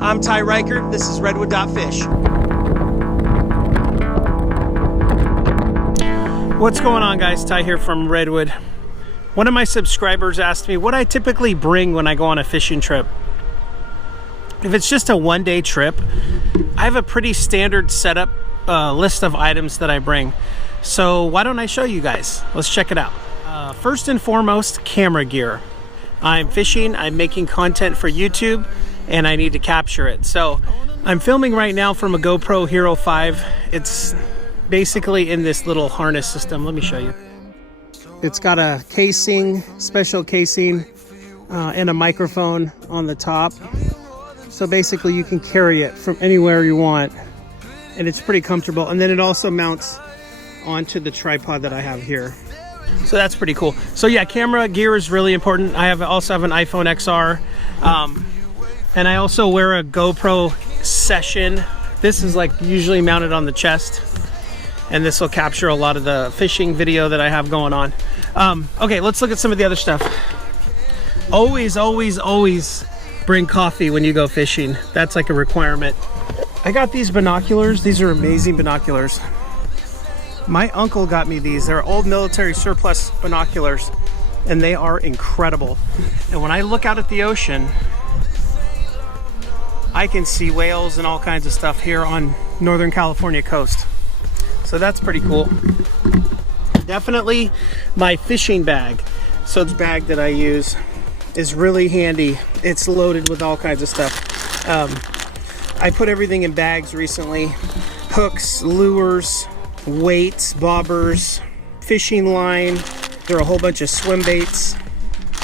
I'm Ty Reichert. This is Redwood.Fish. What's going on, guys? Ty here from Redwood. One of my subscribers asked me what I typically bring when I go on a fishing trip. If it's just a one-day trip, I have a pretty standard setup list of items that I bring. So why don't I show you guys? Let's check it out. First and foremost, camera gear. I'm fishing, I'm making content for YouTube, and I need to capture it. So I'm filming right now from a GoPro Hero 5. It's basically in this little harness system. Let me show you. It's got a casing, special casing, and a microphone on the top. So basically you can carry it from anywhere you want, and it's pretty comfortable. And then it also mounts onto the tripod that I have here. So that's pretty cool. So yeah, camera gear is really important. I also have an iPhone XR, and I also wear a GoPro Session. This is like usually mounted on the chest, and this will capture a lot of the fishing video that I have going on. Okay, let's look at some of the other stuff. Always bring coffee when you go fishing. That's like a requirement. I got these binoculars. These are amazing binoculars. My uncle got me these. They're old military surplus binoculars, and they are incredible. And when I look out at the ocean, I can see whales and all kinds of stuff here on Northern California coast. So that's pretty cool. Definitely my fishing bag. So this bag that I use is really handy. It's loaded with all kinds of stuff. I put everything in bags recently. Hooks, lures, weights, bobbers, fishing line. There are a whole bunch of swim baits,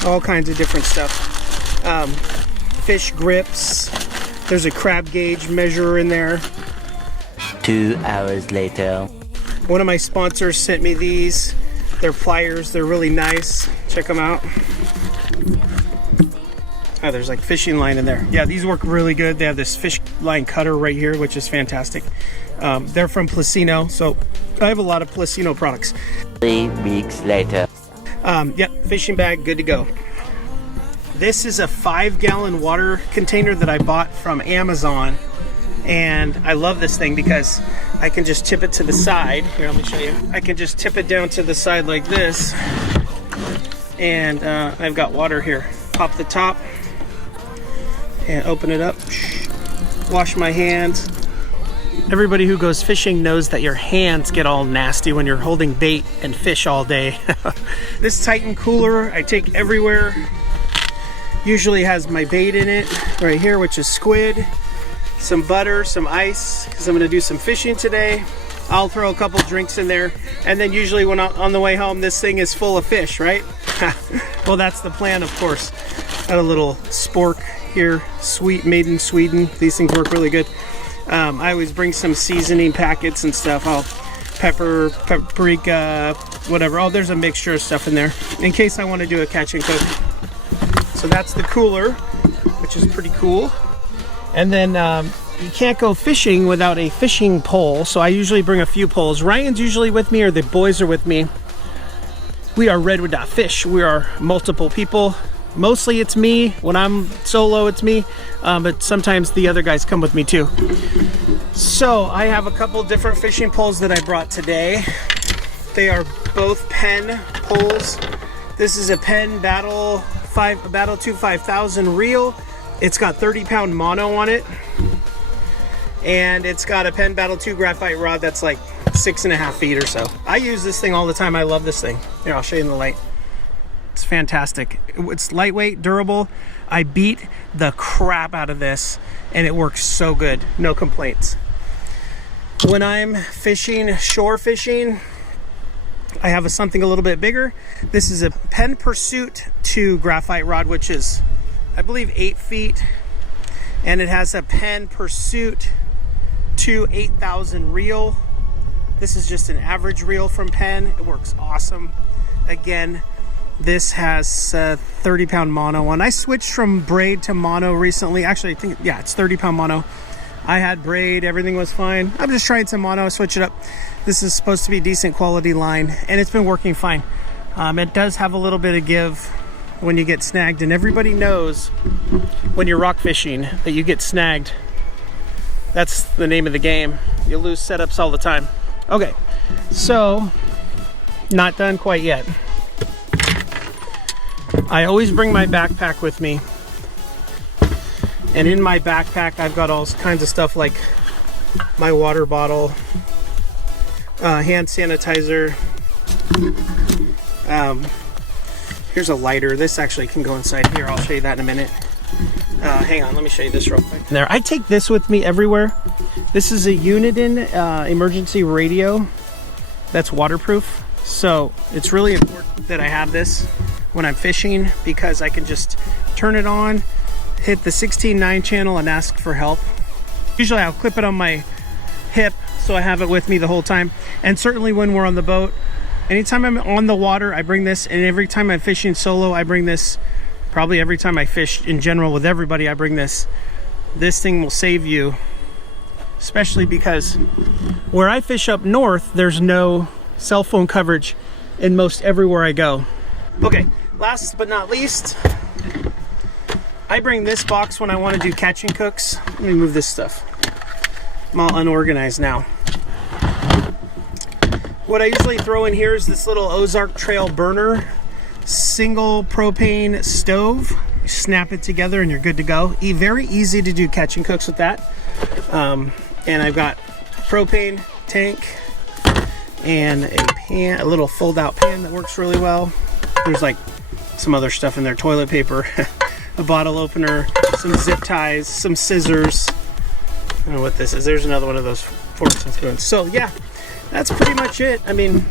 all kinds of different stuff. Fish grips. There's a crab gauge measurer in there. 2 hours later. One of my sponsors sent me these. They're pliers. They're really nice. Check them out. Oh, there's like fishing line in there. Yeah, these work really good. They have this fish line cutter right here, which is fantastic. They're from PLUSINNO, so I have a lot of PLUSINNO products. 3 weeks later. Yep, fishing bag, good to go. This is a 5-gallon water container that I bought from Amazon, and I love this thing because I can just tip it to the side. Here, let me show you. I can just tip it down to the side like this, and I've got water here. Pop the top and open it up. Wash my hands. Everybody who goes fishing knows that your hands get all nasty when you're holding bait and fish all day. This Titan cooler I take everywhere. Usually has my bait in it right here, which is squid, some butter, some ice, because I'm going to do some fishing today. I'll throw a couple drinks in there, and then usually when on the way home, this thing is full of fish, right? Well, that's the plan, of course. Got a little spork here, sweet, made in Sweden. These things work really good. I always bring some seasoning packets and stuff. I'll pepper, paprika, whatever. Oh, there's a mixture of stuff in there in case I want to do a catch and cook. So that's the cooler, which is pretty cool. And then you can't go fishing without a fishing pole, so I usually bring a few poles. Ryan's usually with me, or the boys are with me. We are Redwood.Fish. We are multiple people. Mostly it's me. When I'm solo, it's me, but sometimes the other guys come with me too. So I have a couple different fishing poles that I brought today. They are both Penn poles. This is a Penn Battle 2 5000 reel. It's got 30-pound mono on it, and it's got a Penn Battle 2 graphite rod that's like 6.5 feet or so. I use this thing all the time. I love this thing. Here, I'll show you in the light. It's fantastic. It's lightweight, durable. I beat the crap out of this, and it works so good. No complaints. When I'm fishing, shore fishing, I have something a little bit bigger. This is a Penn Pursuit 2 graphite rod, which is, I believe, 8 feet. And it has a Penn Pursuit 2 8000 reel. This is just an average reel from Penn. It works awesome. Again, this has 30-pound mono one. I switched from braid to mono recently. Actually, I think, yeah, it's 30-pound mono. I had braid, everything was fine. I'm just trying some mono, switch it up. This is supposed to be decent quality line, and it's been working fine. It does have a little bit of give when you get snagged, and everybody knows when you're rock fishing that you get snagged. That's the name of the game. You lose setups all the time. Okay, so not done quite yet. I always bring my backpack with me, and in my backpack I've got all kinds of stuff like my water bottle, hand sanitizer. Here's a lighter. This actually can go inside here. I'll show you that in a minute. Hang on, let me show you this real quick. There, I take this with me everywhere. This is a Uniden emergency radio that's waterproof. So it's really important that I have this when I'm fishing, because I can just turn it on, hit the 16:9 channel and ask for help. Usually I'll clip it on my hip so I have it with me the whole time. And certainly when we're on the boat, anytime I'm on the water, I bring this, and every time I'm fishing solo, I bring this. Probably every time I fish in general with everybody, I bring this. This thing will save you, especially because where I fish up north, there's no cell phone coverage in most everywhere I go. Okay, last but not least, I bring this box when I want to do catch and cooks. Let me move this stuff. I'm all unorganized now. What I usually throw in here is this little Ozark Trail burner, single propane stove. You snap it together and you're good to go. Very easy to do catch and cooks with that. And I've got propane tank and a pan, a little fold out pan that works really well. There's like some other stuff in there, toilet paper, a bottle opener, some zip ties, some scissors. I don't know what this is. There's another one of those forks and spoons. So yeah, that's pretty much it. I mean,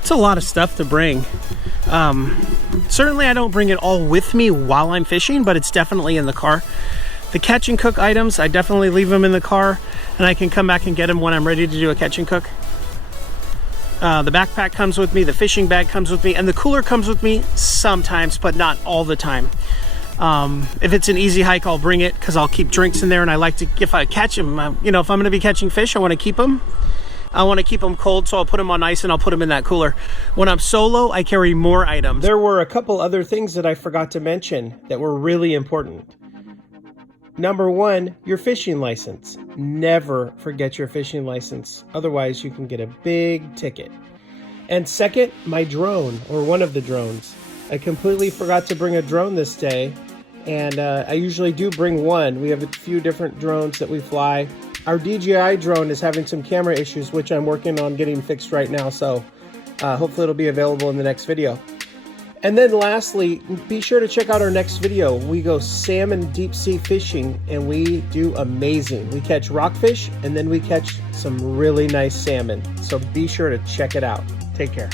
it's a lot of stuff to bring. Certainly I don't bring it all with me while I'm fishing, but it's definitely in the car. The catch and cook items, I definitely leave them in the car, and I can come back and get them when I'm ready to do a catch and cook. The backpack comes with me, the fishing bag comes with me, and the cooler comes with me sometimes, but not all the time. If it's an easy hike, I'll bring it because I'll keep drinks in there, and I like to, if I catch them, you know, if I'm going to be catching fish, I want to keep them. I want to keep them cold, so I'll put them on ice and I'll put them in that cooler. When I'm solo, I carry more items. There were a couple other things that I forgot to mention that were really important. Number one, your fishing license. Never forget your fishing license. Otherwise, you can get a big ticket. And second, my drone, or one of the drones. I completely forgot to bring a drone this day, and I usually do bring one. We have a few different drones that we fly. Our DJI drone is having some camera issues, which I'm working on getting fixed right now, so hopefully it'll be available in the next video. And then lastly, be sure to check out our next video. We go salmon deep sea fishing, and we do amazing. We catch rockfish, and then we catch some really nice salmon. So be sure to check it out. Take care.